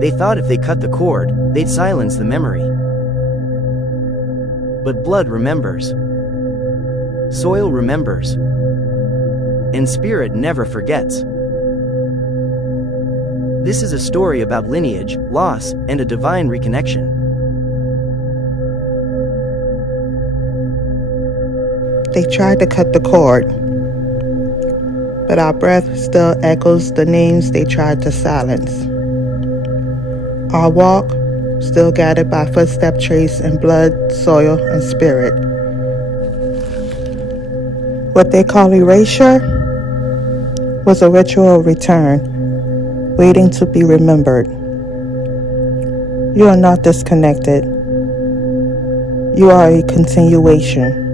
They thought if they cut the cord, they'd silence the memory. But blood remembers. Soil remembers. And spirit never forgets. This is a story about lineage, loss, and a divine reconnection. They tried to cut the cord, but our breath still echoes the names they tried to silence. Our walk, still guided by footstep trace in blood, soil, and spirit. What they call erasure was a ritual return, waiting to be remembered. You are not disconnected. You are a continuation.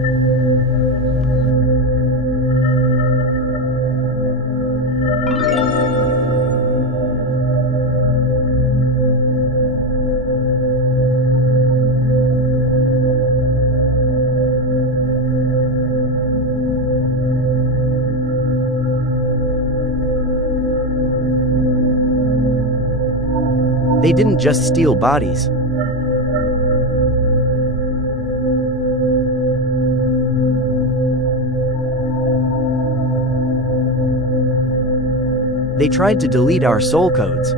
They didn't just steal bodies. They tried to delete our soul codes.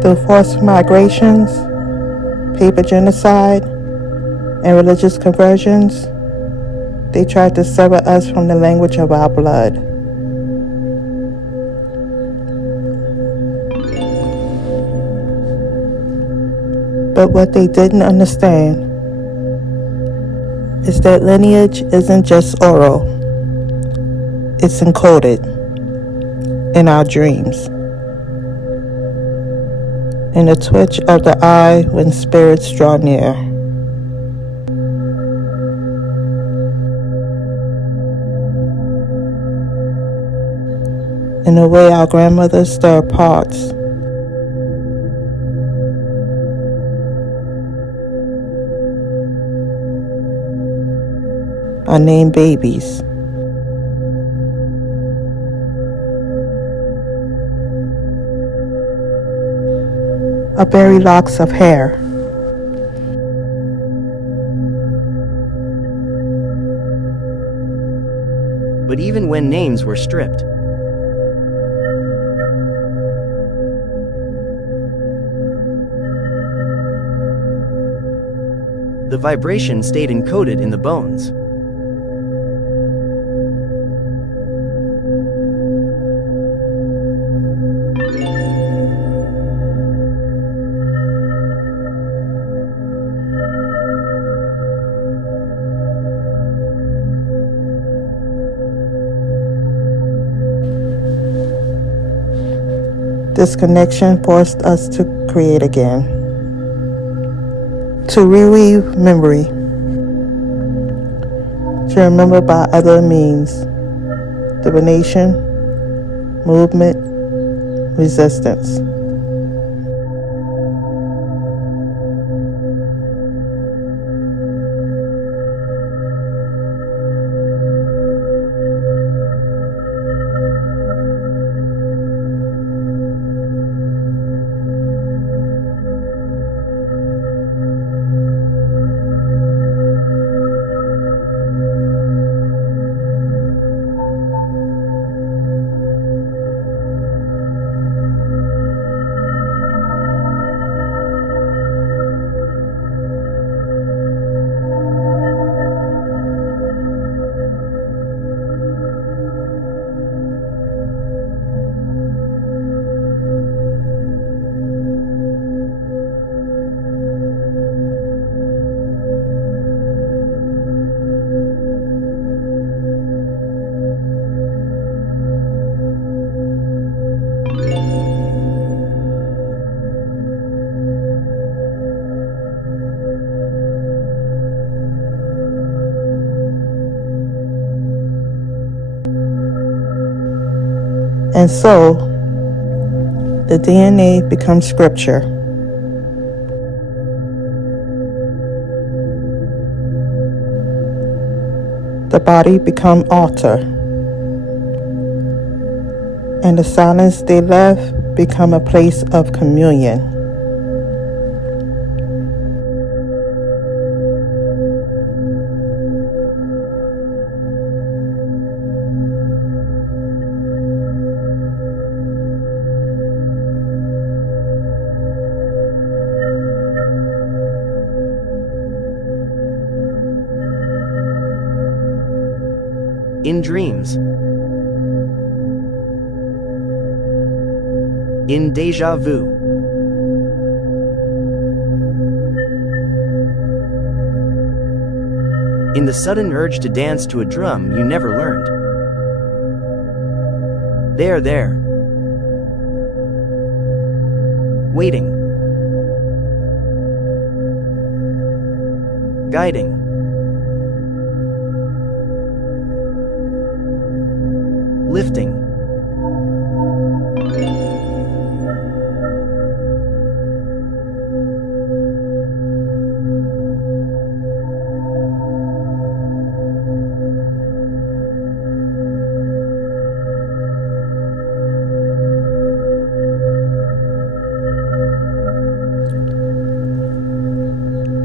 Through forced migrations, paper genocide, and religious conversions, they tried to sever us from the language of our blood. But what they didn't understand is that lineage isn't just oral, it's encoded in our dreams. In the twitch of the eye when spirits draw near. In the way our grandmothers stir pots. Are named babies. Or bury locks of hair. But even when names were stripped, the vibration stayed encoded in the bones. This connection forced us to create again. To reweave memory. To remember by other means. Divination, movement, resistance. And so, the DNA becomes scripture. The body becomes altar. And the silence they left become a place of communion. In dreams. In deja vu. In the sudden urge to dance to a drum you never learned. There. Waiting. Guiding. Lifting.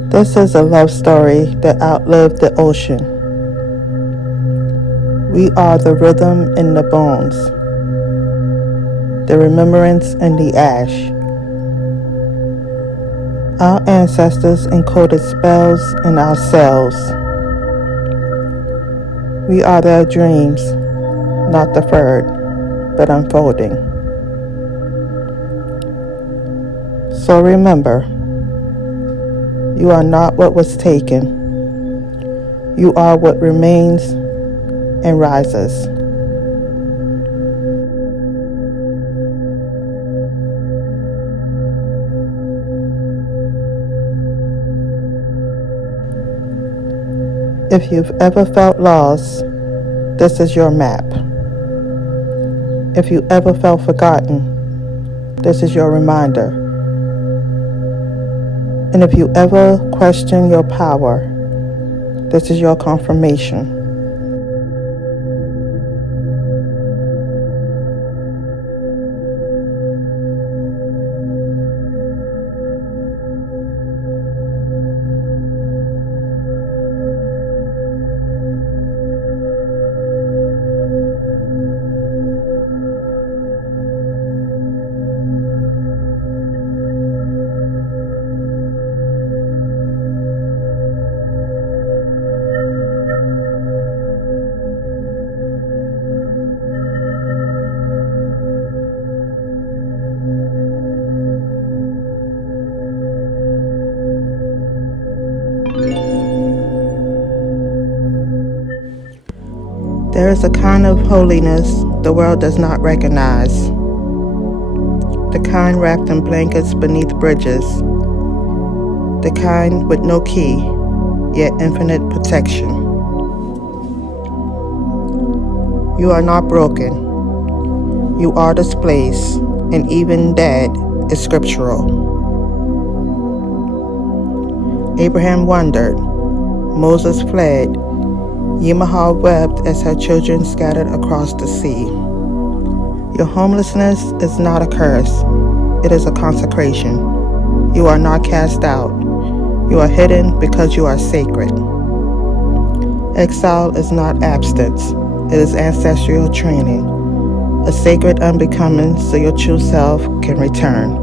This is a love story that outlived the ocean. We are the rhythm in the bones, the remembrance in the ash. Our ancestors encoded spells in our cells. We are their dreams, not deferred, but unfolding. So remember, you are not what was taken. You are what remains and rises. If you've ever felt lost, this is your map. If you ever felt forgotten, this is your reminder. And if you ever question your power, this is your confirmation. There is a kind of holiness the world does not recognize. The kind wrapped in blankets beneath bridges. The kind with no key, yet infinite protection. You are not broken. You are displaced, and even that is scriptural. Abraham wandered. Moses fled. Yimahal wept as her children scattered across the sea. Your homelessness is not a curse. It is a consecration. You are not cast out. You are hidden because you are sacred. Exile is not abstinence. It is ancestral training. A sacred unbecoming so your true self can return.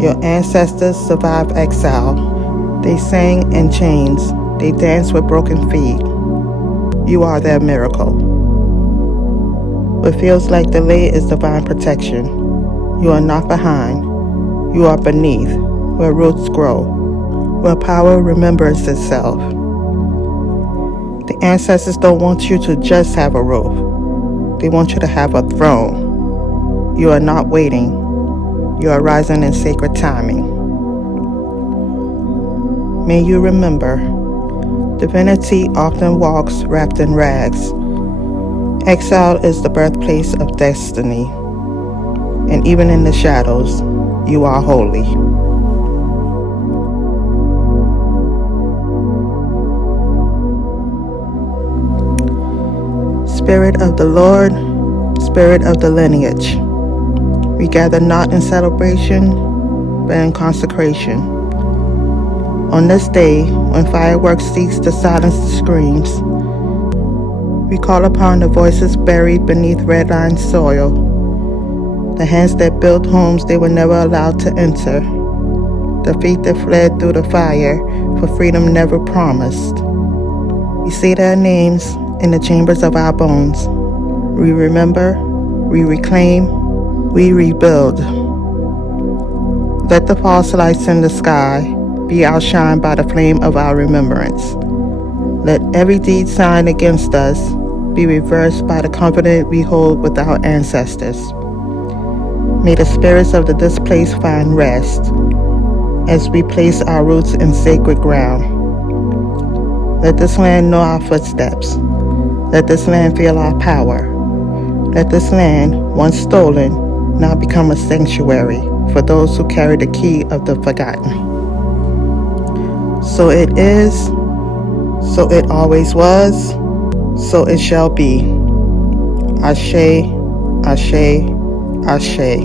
Your ancestors survived exile. They sang in chains. They danced with broken feet. You are their miracle. What feels like delay is divine protection. You are not behind. You are beneath, where roots grow, where power remembers itself. The ancestors don't want you to just have a roof. They want you to have a throne. You are not waiting. You are rising in sacred timing. May you remember, divinity often walks wrapped in rags, Exile is the birthplace of destiny, and even in the shadows, you are holy. Spirit of the Lord, Spirit of the lineage, we gather not in celebration, but in consecration. On this day, when fireworks cease to silence the screams, we call upon the voices buried beneath red-lined soil, the hands that built homes they were never allowed to enter, the feet that fled through the fire for freedom never promised. We say their names in the chambers of our bones. We remember, we reclaim, we rebuild. Let the false lights in the sky be outshined by the flame of our remembrance. Let every deed signed against us be reversed by the covenant we hold with our ancestors. May the spirits of the displaced find rest as we place our roots in sacred ground. Let this land know our footsteps. Let this land feel our power. Let this land, once stolen, now become a sanctuary for those who carry the key of the forgotten. So it is, so it always was, so it shall be. Ashe, Ashe, Ashe.